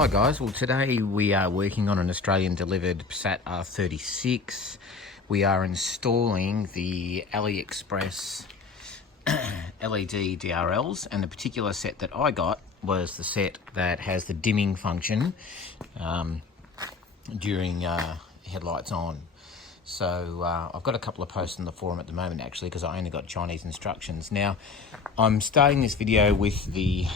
Hi guys, well today we are working on an Australian delivered Passat R36. We are installing the AliExpress LED DRLs, and the particular set that I got was the set that has the dimming function during headlights on. So I've got a couple of posts on the forum at the moment actually, because I only got Chinese instructions. Now I'm starting this video with the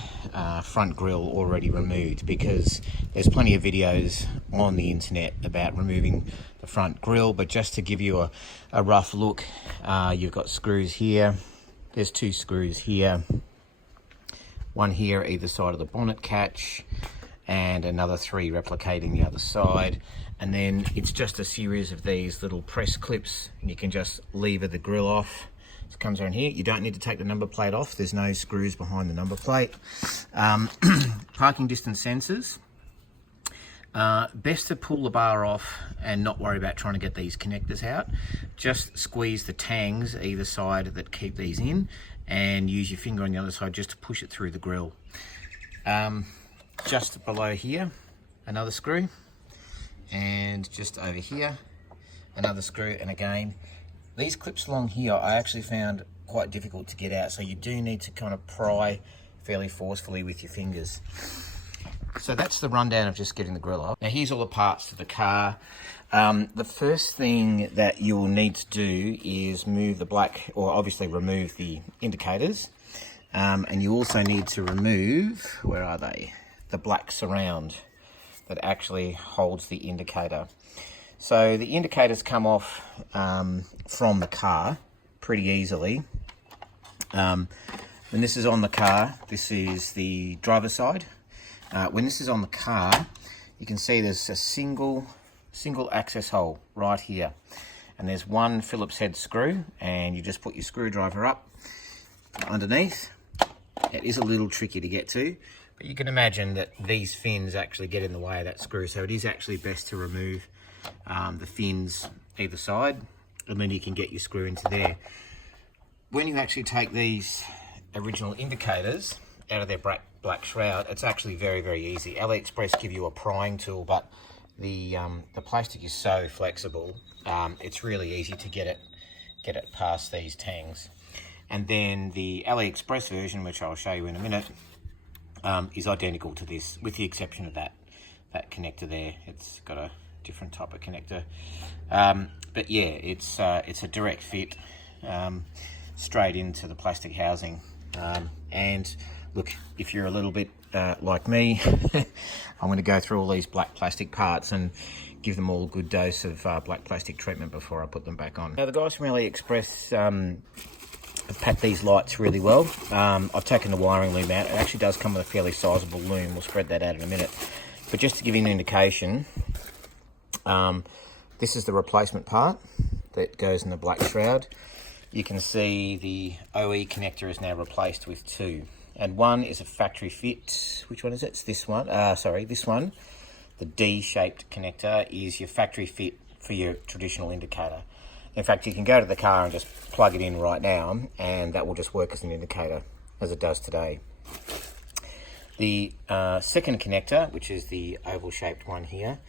front grille already removed, because there's plenty of videos on the internet about removing the front grille, but just to give you a rough look, you've got screws here, there's 2 screws here, one here either side of the bonnet catch, and another 3 replicating the other side. And then it's just a series of these little press clips, and you can just lever the grille off. It comes around here. You don't need to take the number plate off. There's no screws behind the number plate. Parking distance sensors. Best to pull the bar off and not worry about trying to get these connectors out. Just squeeze the tangs either side that keep these in, and use your finger on the other side just to push it through the grille. Just below here, another screw, and just over here, another screw. And again, these clips along here I actually found quite difficult to get out, so you do need to kind of pry fairly forcefully with your fingers. So that's the rundown of just getting the grille off. Now here's all the parts for the car. The first thing that you'll need to do is move the black, or obviously remove the indicators, and you also need to remove, where are they? The black surround that actually holds the indicator. So the indicators come off from the car pretty easily. When this is on the car, this is the driver's side. When this is on the car, you can see there's a single access hole right here, and there's one Phillips head screw, and you just put your screwdriver up underneath. It is a little tricky to get to, but you can imagine that these fins actually get in the way of that screw, so it is actually best to remove the fins either side, and then you can get your screw into there. When you actually take these original indicators out of their black shroud, it's actually very easy. AliExpress give you a prying tool, but the plastic is so flexible, it's really easy to get it past these tangs. And then the AliExpress version, which I'll show you in a minute, is identical to this, with the exception of that connector there. It's got a different type of connector, but yeah, it's a direct fit straight into the plastic housing. And look, if you're a little bit like me, I'm going to go through all these black plastic parts and give them all a good dose of black plastic treatment before I put them back on. Now the guys from AliExpress have packed these lights really well. I've taken the wiring loom out. It actually does come with a fairly sizable loom. We'll spread that out in a minute. But just to give you an indication, this is the replacement part that goes in the black shroud. You can see the OE connector is now replaced with 2. And one is a factory fit. Which one is it? It's this one. Sorry, this one. The D-shaped connector is your factory fit for your traditional indicator. In fact, you can go to the car and just plug it in right now, and that will just work as an indicator, as it does today. The second connector, which is the oval-shaped one here,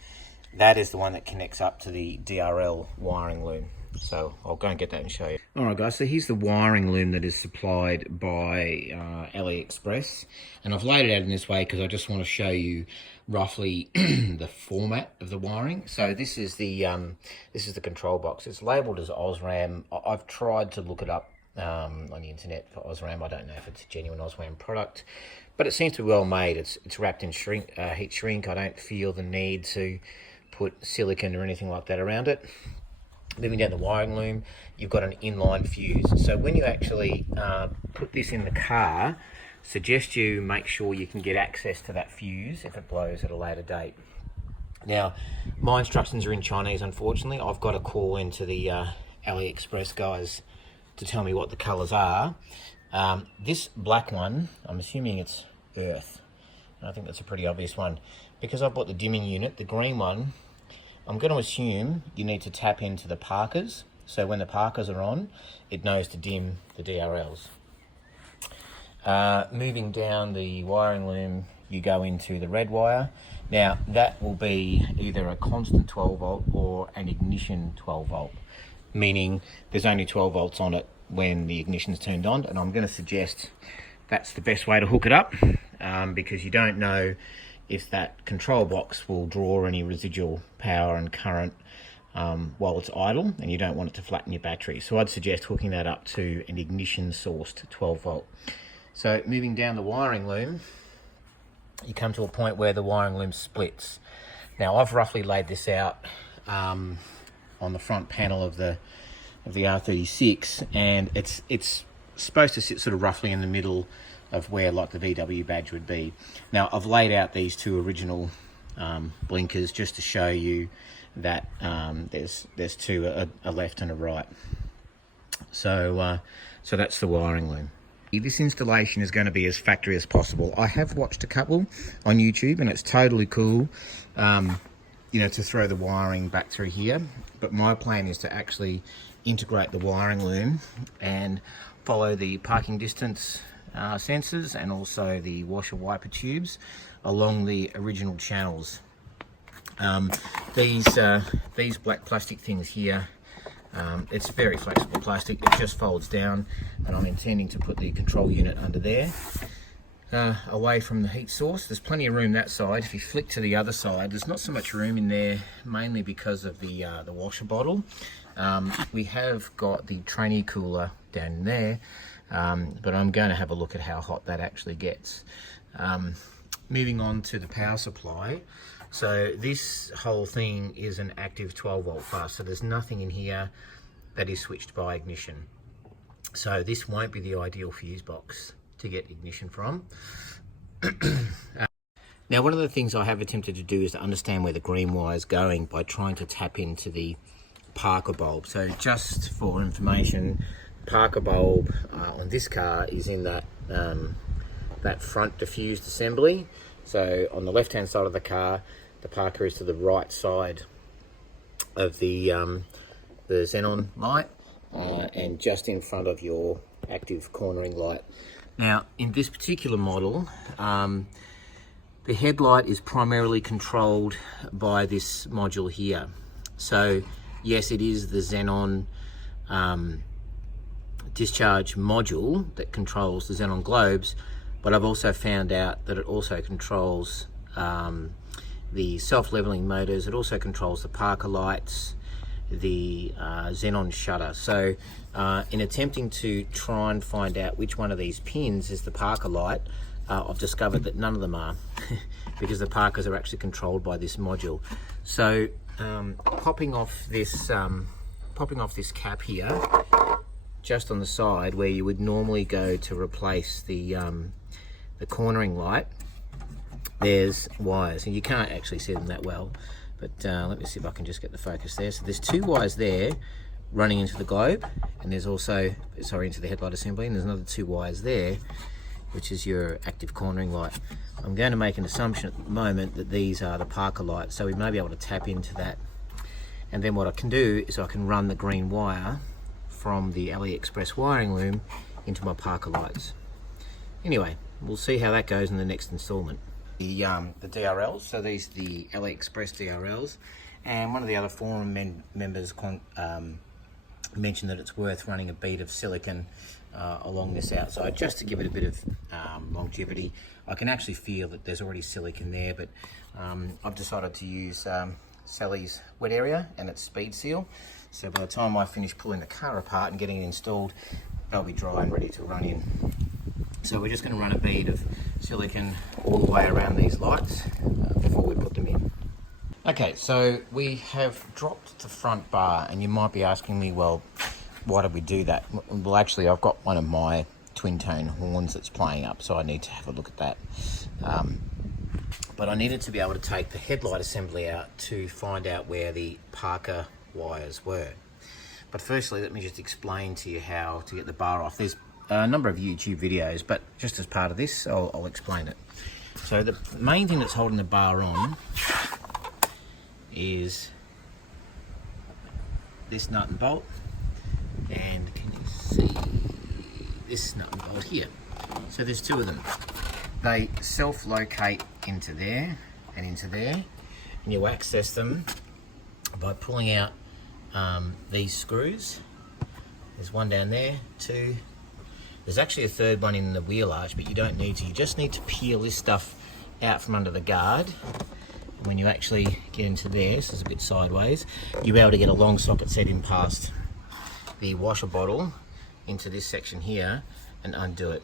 that is the one that connects up to the DRL wiring loom. So I'll go and get that and show you. All right, guys, so here's the wiring loom that is supplied by AliExpress. And I've laid it out in this way because I just want to show you roughly the format of the wiring. So this is the control box. It's labeled as Osram. I've tried to look it up on the internet for Osram. I don't know if it's a genuine Osram product, but it seems to be well made. It's wrapped in heat shrink. I don't feel the need to put silicone or anything like that around it. Moving down the wiring loom, you've got an inline fuse. So when you actually put this in the car, suggest you make sure you can get access to that fuse if it blows at a later date. Now, my instructions are in Chinese, unfortunately. I've got to call into the AliExpress guys to tell me what the colours are. This black one, I'm assuming it's earth. I think that's a pretty obvious one. Because I bought the dimming unit, the green one, I'm going to assume you need to tap into the parkers. So when the parkers are on, it knows to dim the DRLs. Moving down the wiring loom, you go into the red wire. Now that will be either a constant 12 volt or an ignition 12 volt, meaning there's only 12 volts on it when the ignition's turned on, and I'm going to suggest that's the best way to hook it up, because you don't know if that control box will draw any residual power and current while it's idle, and you don't want it to flatten your battery. So I'd suggest hooking that up to an ignition sourced 12 volt. So moving down the wiring loom, you come to a point where the wiring loom splits. Now I've roughly laid this out on the front panel of the R36, and it's supposed to sit sort of roughly in the middle of where like the VW badge would be. Now I've laid out these two original blinkers just to show you that there's two, a left and a right. So that's the wiring loom. This installation is going to be as factory as possible. I have watched a couple on YouTube, and it's totally cool, you know, to throw the wiring back through here. But my plan is to actually integrate the wiring loom and follow the parking distance sensors and also the washer wiper tubes along the original channels. These black plastic things here, it's very flexible plastic. It just folds down, and I'm intending to put the control unit under there, away from the heat source. There's plenty of room that side. If you flick to the other side, there's not so much room in there, mainly because of the washer bottle. We have got the trainee cooler down in there, but I'm going to have a look at how hot that actually gets. Moving on to the power supply. So this whole thing is an active 12 volt fast, so there's nothing in here that is switched by ignition. So this won't be the ideal fuse box to get ignition from. Now, one of the things I have attempted to do is to understand where the green wire is going by trying to tap into the Parker bulb. So just for information, Parker bulb on this car is in that that front diffused assembly. So on the left hand side of the car, the Parker is to the right side of the xenon light, and just in front of your active cornering light. Now in this particular model, the headlight is primarily controlled by this module here. So yes, it is the xenon discharge module that controls the xenon globes, but I've also found out that it also controls the self-leveling motors. It also controls the Parker lights, the xenon shutter. So in attempting to try and find out which one of these pins is the Parker light, I've discovered that none of them are because the Parkers are actually controlled by this module. So popping off this cap here, just on the side where you would normally go to replace the cornering light, there's wires, and you can't actually see them that well, but let me see if I can just get the focus there. So there's two wires there running into the globe, and there's also, sorry, into the headlight assembly, and there's another two wires there, which is your active cornering light. I'm going to make an assumption at the moment that these are the Parker lights, so we may be able to tap into that. And then what I can do is I can run the green wire from the AliExpress wiring loom into my Parker lights. Anyway, we'll see how that goes in the next installment. The DRLs, so these are the AliExpress DRLs, and one of the other forum members mentioned that it's worth running a bead of silicon along this outside just to give it a bit of longevity. I can actually feel that there's already silicon there, but I've decided to use Sally's wet area and its speed seal, so by the time I finish pulling the car apart and getting it installed, they'll be dry and ready to run in. So we're just going to run a bead of silicon all the way around these lights before we put them in. Okay, so we have dropped the front bar, and you might be asking me, well, why did we do that? Well, actually, I've got one of my twin tone horns that's playing up, so I need to have a look at that. But I needed to be able to take the headlight assembly out to find out where the Parker wires were. But firstly, let me just explain to you how to get the bar off. There's a number of YouTube videos, but just as part of this, I'll explain it. So the main thing that's holding the bar on is this nut and bolt, and can you see this nut and bolt here? So there's two of them. they self-locate into there and into there, and you access them by pulling out these screws. There's one down there, two. There's actually a third one in the wheel arch, but you don't need to. You just need to peel this stuff out from under the guard. When you actually get into there, this is a bit sideways, you'll be able to get a long socket set in past the washer bottle into this section here and undo it.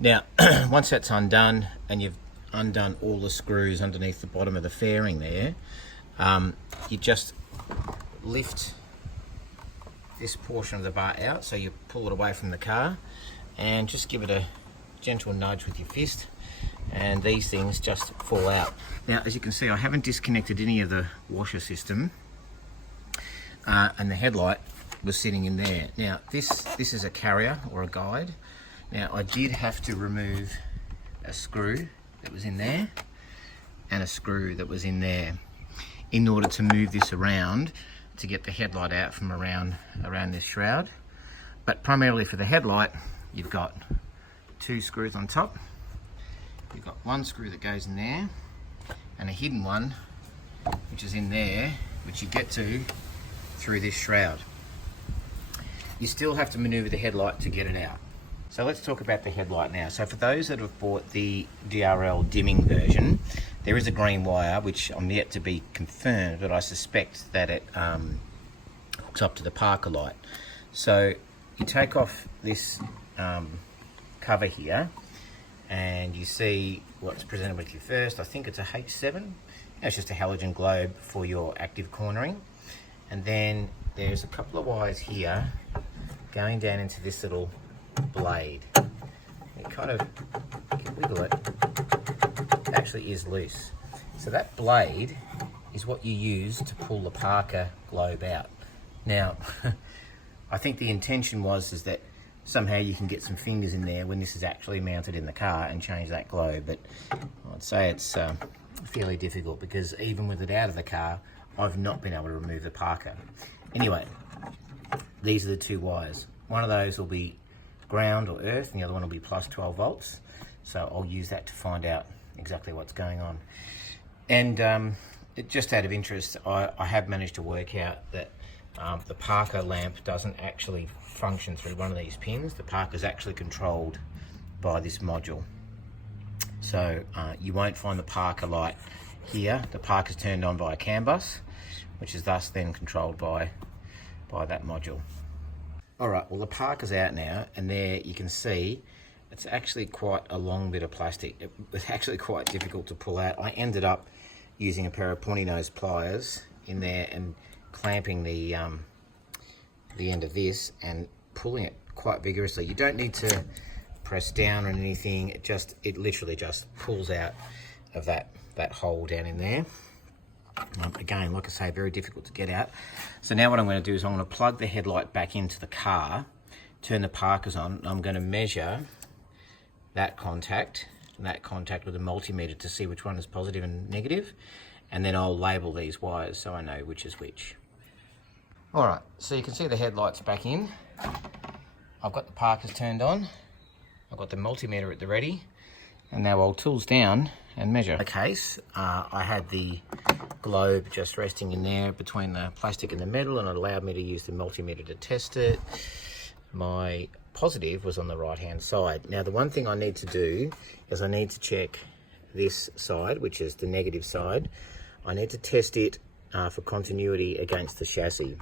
Now, once that's undone and you've undone all the screws underneath the bottom of the fairing there, you just lift this portion of the bar out, so you pull it away from the car and just give it a gentle nudge with your fist, and these things just fall out. Now, as you can see, I haven't disconnected any of the washer system, and the headlight was sitting in there. Now, this is a carrier or a guide. Now, I did have to remove a screw that was in there and a screw that was in there in order to move this around to get the headlight out from around this shroud. But primarily for the headlight, you've got two screws on top. You've got one screw that goes in there and a hidden one which is in there, which you get to through this shroud. You still have to maneuver the headlight to get it out. So let's talk about the headlight now. So for those that have bought the DRL dimming version, there is a green wire, which I'm yet to be confirmed, but I suspect that it hooks up to the Parker light. So you take off this cover here, and you see what's presented with you first. I think it's a H7. It's just a halogen globe for your active cornering. And then there's a couple of wires here going down into this little blade. It kind of, you can wiggle it, it actually is loose. So that blade is what you use to pull the Parker globe out. Now, I think the intention is that somehow you can get some fingers in there when this is actually mounted in the car and change that globe, but I'd say it's fairly difficult, because even with it out of the car, I've not been able to remove the Parker. Anyway, these are the two wires. One of those will be ground or earth, and the other one will be plus 12 volts. So I'll use that to find out exactly what's going on. And just out of interest, I have managed to work out that the Parker lamp doesn't actually function through one of these pins. The Parker is actually controlled by this module. So you won't find the Parker light here. The Parker's turned on by a CAN bus, which is thus then controlled by that module. All right, well, the Parker's out now, and there you can see it's actually quite a long bit of plastic. It was actually quite difficult to pull out. I ended up using a pair of pointy nose pliers in there and clamping the end of this and pulling it quite vigorously. You don't need to press down on anything. It literally just pulls out of that hole down in there. Again, like I say, very difficult to get out. So now what I'm going to do is I'm going to plug the headlight back into the car, turn the Parkers on, and I'm going to measure that contact and that contact with a multimeter to see which one is positive and negative, and then I'll label these wires so I know which is which. All right, so you can see the headlights back in. I've got the Parkers turned on. I've got the multimeter at the ready, and now I'll tools down and measure. The case, I had the globe just resting in there between the plastic and the metal, and it allowed me to use the multimeter to test it. My positive was on the right hand side. Now, the one thing I need to do is I need to check this side, which is the negative side. I need to test it for continuity against the chassis.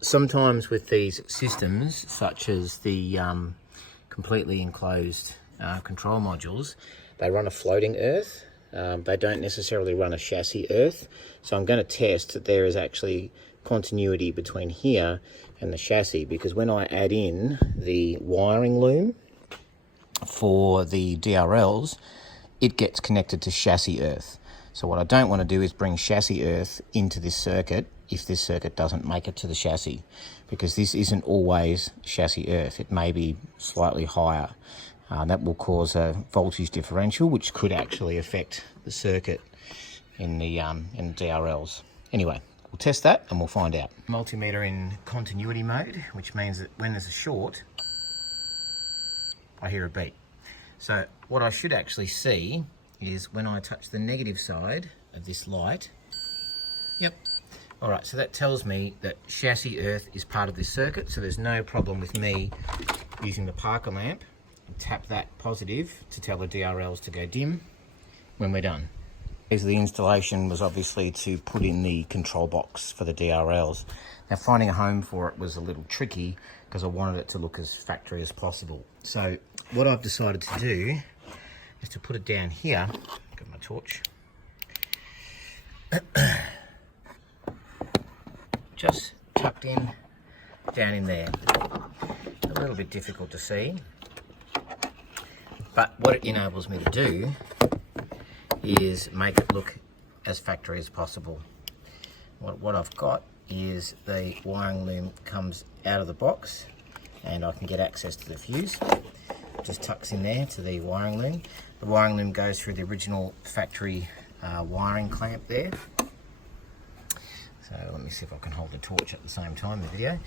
Sometimes with these systems, such as the completely enclosed control modules, they run a floating earth. They don't necessarily run a chassis earth. So I'm going to test that there is actually continuity between here and the chassis, because when I add in the wiring loom for the DRLs, it gets connected to chassis earth. So what I don't want to do is bring chassis earth into this circuit if this circuit doesn't make it to the chassis, because this isn't always chassis earth. It may be slightly higher. That will cause a voltage differential, which could actually affect the circuit in the DRLs. Anyway, we'll test that and we'll find out. Multimeter in continuity mode, which means that when there's a short, I hear a beep. So what I should actually see is when I touch the negative side of this light. Yep. All right, so that tells me that chassis earth is part of this circuit, so there's no problem with me using the Parker lamp and tap that positive to tell the DRLs to go dim when we're done. The installation was obviously to put in the control box for the DRLs. Now finding a home for it was a little tricky because I wanted it to look as factory as possible. So what I've decided to do is to put it down here. Got my torch. Just tucked in, down in there. A little bit difficult to see, but what it enables me to do is make it look as factory as possible. What I've got is the wiring loom comes out of the box and I can get access to the fuse. Just tucks in there to the wiring loom. The wiring loom goes through the original factory wiring clamp there. So let me see if I can hold the torch at the same time, the video.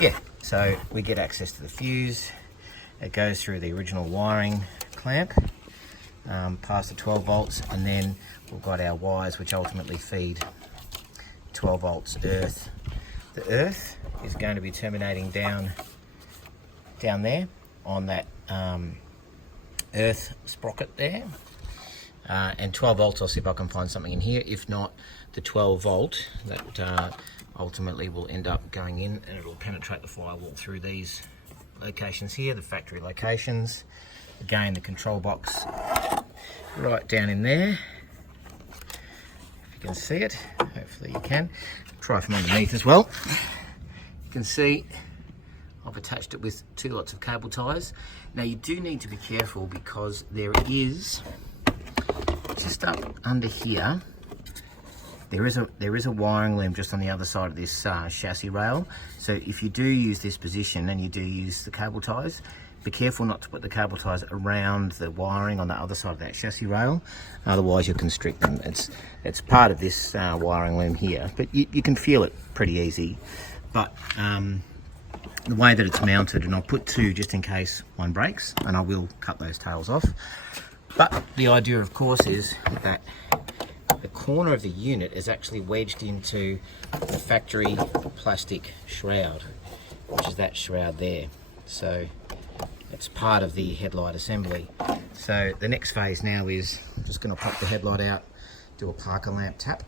Yeah, so we get access to the fuse. It goes through the original wiring clamp, past the 12 volts, and then we've got our wires which ultimately feed 12 volts earth. The earth is going to be terminating down there on that earth sprocket there. And 12 volts, I'll see if I can find something in here. If not, the 12 volt that ultimately will end up going in and it'll penetrate the firewall through these locations here, the factory locations. Again, the control box right down in there. If you can see it, hopefully you can. Try from underneath as well. You can see I've attached it with 2 lots of cable ties. Now you do need to be careful because there is, just up under here, there is a wiring loom just on the other side of this chassis rail. So if you do use this position and you do use the cable ties, be careful not to put the cable ties around the wiring on the other side of that chassis rail, otherwise you'll constrict them. It's part of this wiring loom here, but you can feel it pretty easy. But the way that it's mounted, and I'll put 2 just in case one breaks, and I will cut those tails off. But the idea, of course, is that the corner of the unit is actually wedged into the factory plastic shroud, which is that shroud there. So it's part of the headlight assembly. So the next phase now is just going to pop the headlight out, do a Parker lamp tap,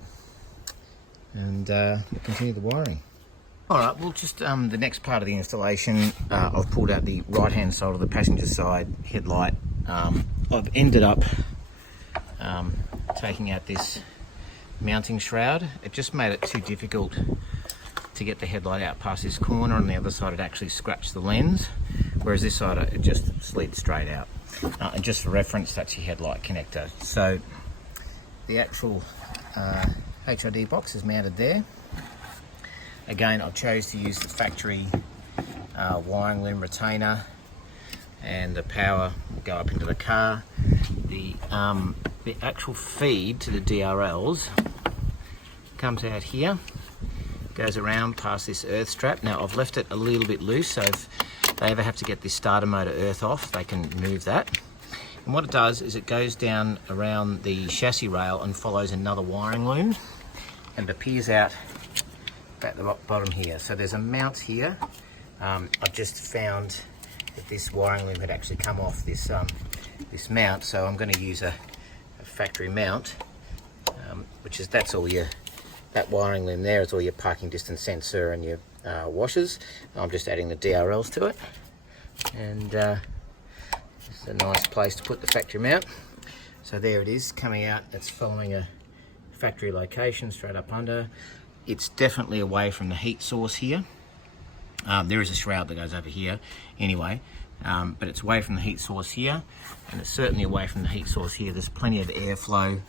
and we'll continue the wiring. Alright, well just the next part of the installation, I've pulled out the right hand side of the passenger side headlight. I've ended up taking out this mounting shroud. It just made it too difficult to get the headlight out past this corner. On the other side it actually scratched the lens, whereas this side it just slid straight out. And just for reference, that's your headlight connector. So the actual HID box is mounted there. Again, I chose to use the factory wiring loom retainer, and the power will go up into the car. The actual feed to the DRLs comes out here, goes around past this earth strap. Now I've left it a little bit loose, so if they ever have to get this starter motor earth off, they can move that. And what it does is it goes down around the chassis rail and follows another wiring loom, and it appears out at the bottom here. So there's a mount here. I've just found that this wiring loom had actually come off this this mount, so I'm going to use a factory mount, which is that wiring loom there is all your parking distance sensor and your washers. I'm just adding the DRLs to it, and it's a nice place to put the factory mount. So there it is coming out. It's following a factory location straight up under. It's definitely away from the heat source here. There is a shroud that goes over here anyway, but it's away from the heat source here, and it's certainly away from the heat source here. There's plenty of airflow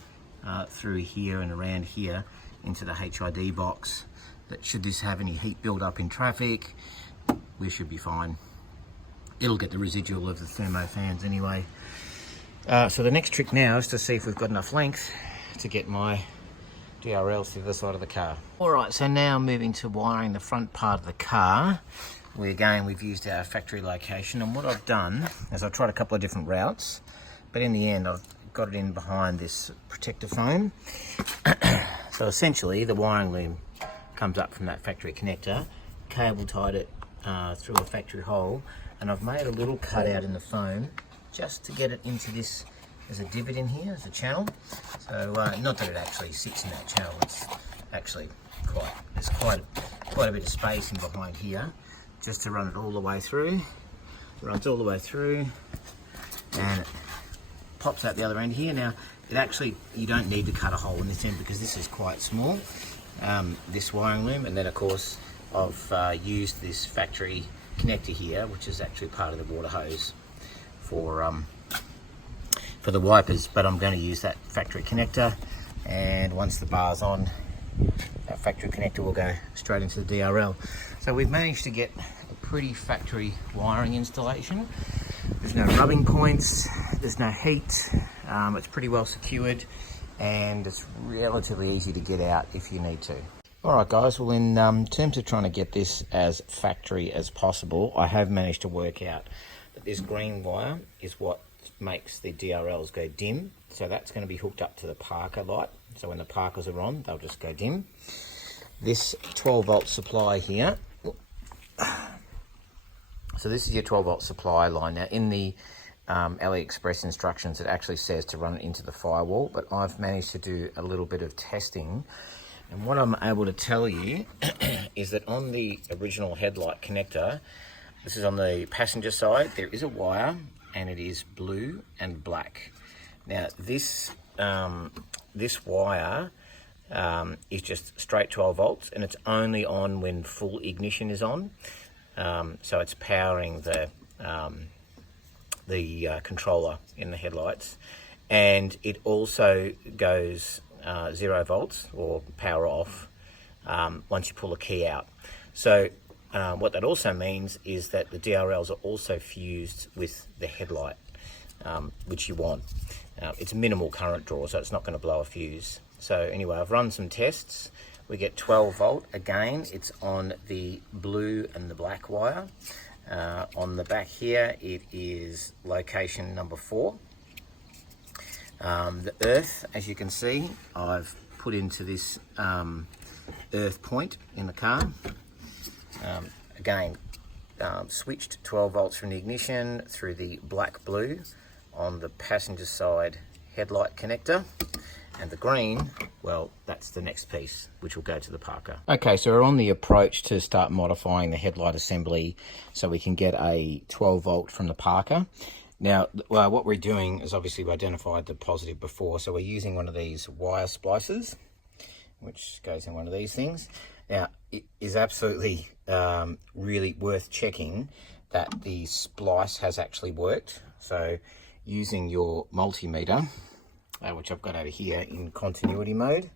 through here and around here into the HID box. That should this have any heat build up in traffic, we should be fine. It'll get the residual of the thermo fans anyway. So the next trick now is to see if we've got enough length to get my DRLs to the other side of the car. Alright, so now moving to wiring the front part of the car. we've used our factory location, and what I've done is I've tried a couple of different routes, but in the end I've got it in behind this protector foam. So essentially the wiring loom comes up from that factory connector, cable tied it through a factory hole, and I've made a little cutout in the foam just to get it into this. There's a divot in here, there's a channel. So not that it actually sits in that channel, it's actually there's quite a bit of space in behind here, just to run it all the way through. It runs all the way through, and it pops out the other end here. Now, you don't need to cut a hole in this end because this is quite small, this wiring loom. And then of course, I've used this factory connector here, which is actually part of the water hose for the wipers, but I'm going to use that factory connector, and once the bar's on, that factory connector will go straight into the DRL. So we've managed to get a pretty factory wiring installation. There's no rubbing points, there's no heat, it's pretty well secured, and it's relatively easy to get out if you need to. Alright guys, well in terms of trying to get this as factory as possible, I have managed to work out that this green wire is what makes the DRLs go dim. So that's going to be hooked up to the Parker light. So when the Parkers are on, they'll just go dim. This 12 volt supply here. So this is your 12 volt supply line. Now in the AliExpress instructions, it actually says to run it into the firewall, but I've managed to do a little bit of testing. And what I'm able to tell you is that on the original headlight connector, this is on the passenger side, there is a wire, and it is blue and black. Now this wire is just straight 12 volts, and it's only on when full ignition is on. So it's powering the controller in the headlights, and it also goes 0 volts or power off once you pull a key out. So what that also means is that the DRLs are also fused with the headlight, which you want. It's minimal current draw, so it's not going to blow a fuse. So anyway, I've run some tests. We get 12 volt. Again, it's on the blue and the black wire. On the back here, it is location number 4. The earth, as you can see, I've put into this earth point in the car. Again, switched 12 volts from the ignition through the black-blue on the passenger side headlight connector, and the green, well, that's the next piece, which will go to the Parker. Okay, so we're on the approach to start modifying the headlight assembly so we can get a 12 volt from the Parker. Now, what we're doing is obviously we identified the positive before, so we're using one of these wire splicers, which goes in one of these things. Now, it is absolutely really worth checking that the splice has actually worked. So using your multimeter, which I've got over here in continuity mode.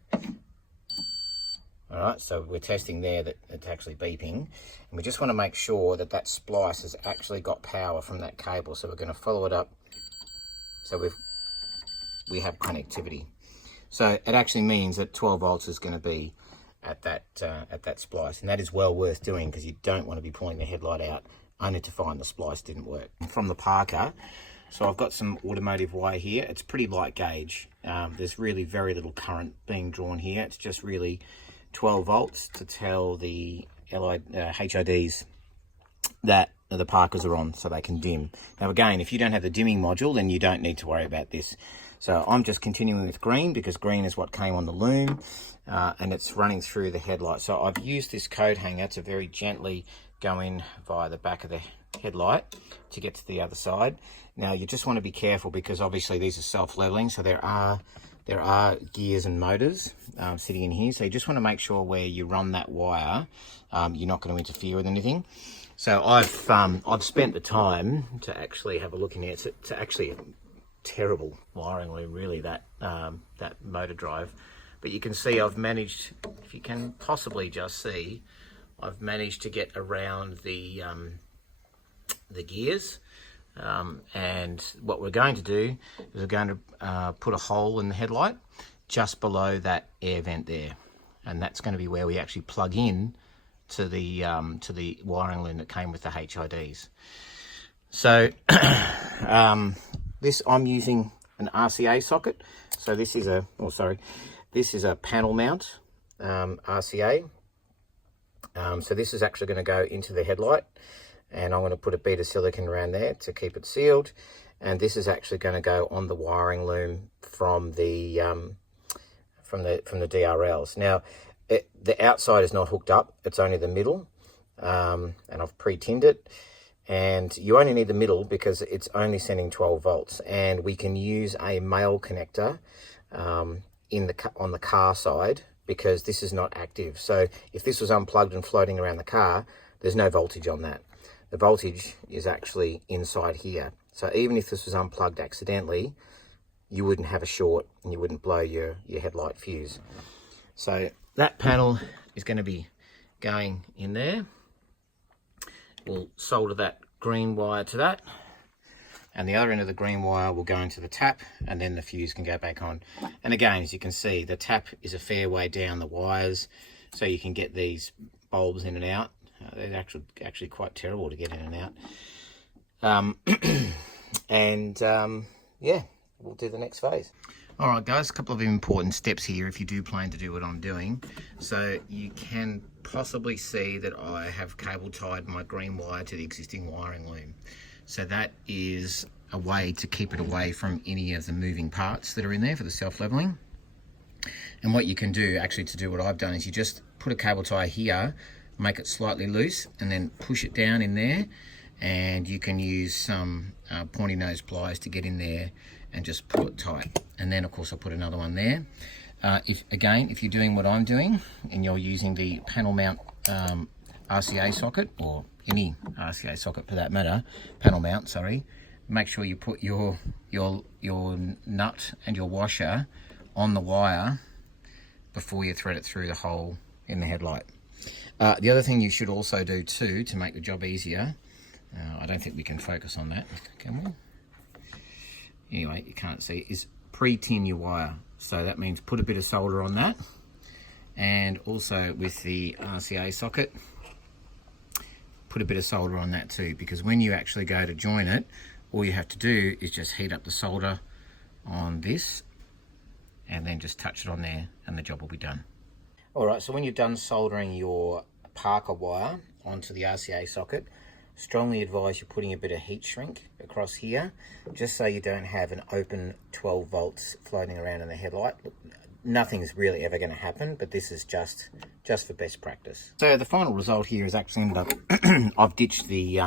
All right, so we're testing there that it's actually beeping. And we just want to make sure that that splice has actually got power from that cable. So we're going to follow it up so we have connectivity. So it actually means that 12 volts is going to be at that splice, and that is well worth doing because you don't want to be pulling the headlight out only to find the splice didn't work. From the Parker, so I've got some automotive wire here. It's pretty light gauge. There's really very little current being drawn here. It's just really 12 volts to tell the HIDs that the Parkers are on so they can dim. Now again, if you don't have the dimming module, then you don't need to worry about this. So I'm just continuing with green because green is what came on the loom, and it's running through the headlight. So I've used this coat hanger to very gently go in via the back of the headlight to get to the other side. Now you just want to be careful because obviously these are self-leveling, so there are gears and motors sitting in here. So you just want to make sure where you run that wire, you're not going to interfere with anything. So I've spent the time to actually have a look in here. It's actually a terrible wiring loom, really, that motor drive. But you can see I've managed, if you can possibly just see, I've managed to get around the gears. And what we're going to do is we're going to put a hole in the headlight just below that air vent there. And that's going to be where we actually plug in to the wiring loom that came with the HIDs. So this, I'm using an RCA socket. So this is a, this is a panel mount RCA. So this is actually going to go into the headlight, and I'm going to put a bead of silicone around there to keep it sealed. And this is actually going to go on the wiring loom from the DRLs. Now, the outside is not hooked up; it's only the middle, and I've pre-tinned it. And you only need the middle because it's only sending 12 volts, and we can use a male connector on the car side, because this is not active. So if this was unplugged and floating around the car, there's no voltage on that. The voltage is actually inside here. So even if this was unplugged accidentally, you wouldn't have a short and you wouldn't blow your headlight fuse. So that panel is going to be going in there. We'll solder that green wire to that, and the other end of the green wire will go into the tap, and then the fuse can go back on. And again, as you can see, the tap is a fair way down the wires, so you can get these bulbs in and out. They're actually quite terrible to get in and out. Yeah, we'll do the next phase. All right, guys, a couple of important steps here if you do plan to do what I'm doing. So you can possibly see that I have cable tied my green wire to the existing wiring loom. So that is a way to keep it away from any of the moving parts that are in there for the self-leveling. And what you can do, actually, to do what I've done, is you just put a cable tie here, make it slightly loose, and then push it down in there. And you can use some pointy nose pliers to get in there and just pull it tight. And then, of course, I'll put another one there. If you're doing what I'm doing and you're using the panel mount RCA socket, or any RCA socket for that matter, panel mount, sorry, make sure you put your nut and your washer on the wire before you thread it through the hole in the headlight. The other thing you should also do too, to make the job easier, I don't think we can focus on that, can we? Anyway, you can't see, is pre-tin your wire. So that means put a bit of solder on that, and also with the RCA socket, put a bit of solder on that too, because when you actually go to join it, all you have to do is just heat up the solder on this and then just touch it on there and the job will be done. All right, so when you've done soldering your Parker wire onto the RCA socket, strongly advise you putting a bit of heat shrink across here, just so you don't have an open 12 volts floating around in the headlight. Nothing's really ever going to happen, but this is just for best practice. So the final result here is actually ended up, I've ditched the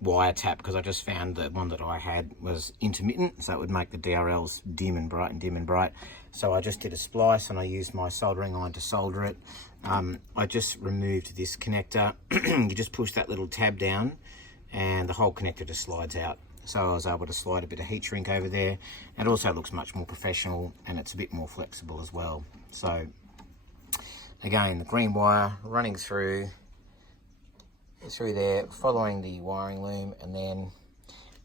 wire tap because I just found the one that I had was intermittent, so it would make the DRLs dim and bright and dim and bright. So I just did a splice and I used my soldering iron to solder it. I just removed this connector. You just push that little tab down and the whole connector just slides out. So I was able to slide a bit of heat shrink over there, and it also looks much more professional and it's a bit more flexible as well. So again, the green wire running through there, following the wiring loom, and then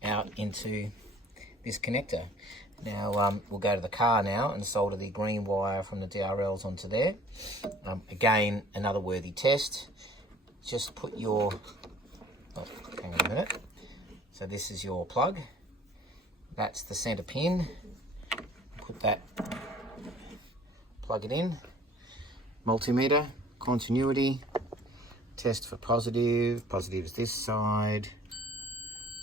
out into this connector. Now we'll go to the car now and solder the green wire from the DRLs onto there. Again, another worthy test. Just put your, hang on a minute. So this is your plug. That's the center pin. Put that, plug it in. Multimeter, continuity, test for positive. Positive is this side.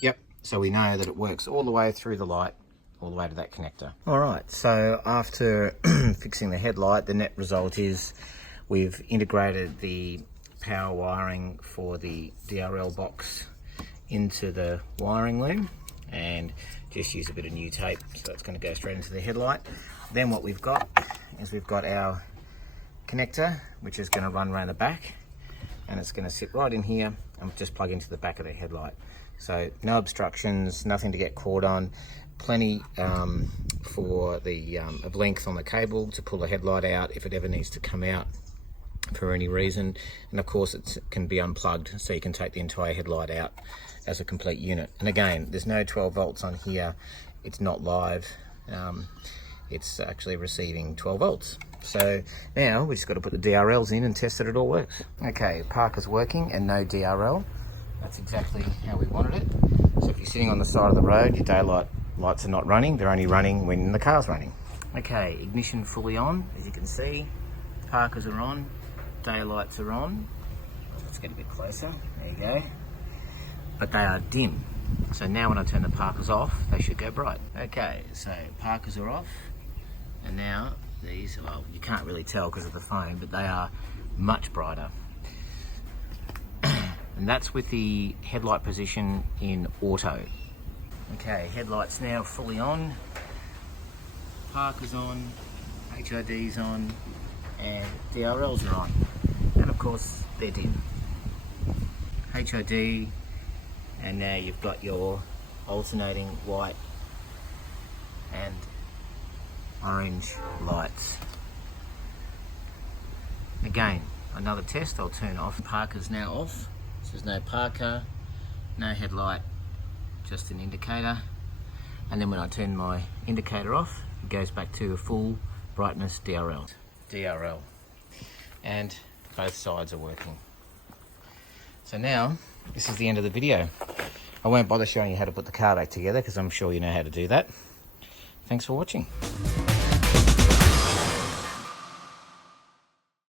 Yep, so we know that it works all the way through the light, all the way to that connector. All right, so after fixing the headlight, the net result is we've integrated the power wiring for the DRL box into the wiring loom, and just use a bit of new tape, so it's going to go straight into the headlight. Then what we've got is we've got our connector, which is going to run around the back, and it's going to sit right in here and just plug into the back of the headlight. So no obstructions, nothing to get caught on, plenty for the of length on the cable to pull the headlight out if it ever needs to come out for any reason. And of course it can be unplugged, so you can take the entire headlight out as a complete unit. And again, there's no 12 volts on here, it's not live. it's actually receiving 12 volts. So now we just got to put the DRLs in and test that it all works. Okay, Parker's working and no DRL. That's exactly how we wanted it. So if you're sitting on the side of the road, your daylight lights are not running, they're only running when the car's running. Okay, ignition fully on, as you can see. Parkers are on, daylights are on. Let's get a bit closer, there you go. But they are dim. So now when I turn the Parkers off, they should go bright. Okay, so Parkers are off, and now these, well, you can't really tell because of the phone, but they are much brighter. And that's with the headlight position in auto. Okay, headlights now fully on, Parkers on, HID's on, and DRLs are on. And of course, they're dim. HID, and now you've got your alternating white and orange lights. Again, another test, I'll turn off. Parker's now off, so there's no Parker, no headlight, just an indicator. And then when I turn my indicator off, it goes back to a full brightness DRL. And both sides are working. So now, this is the end of the video. I won't bother showing you how to put the car back together because I'm sure you know how to do that. Thanks for watching.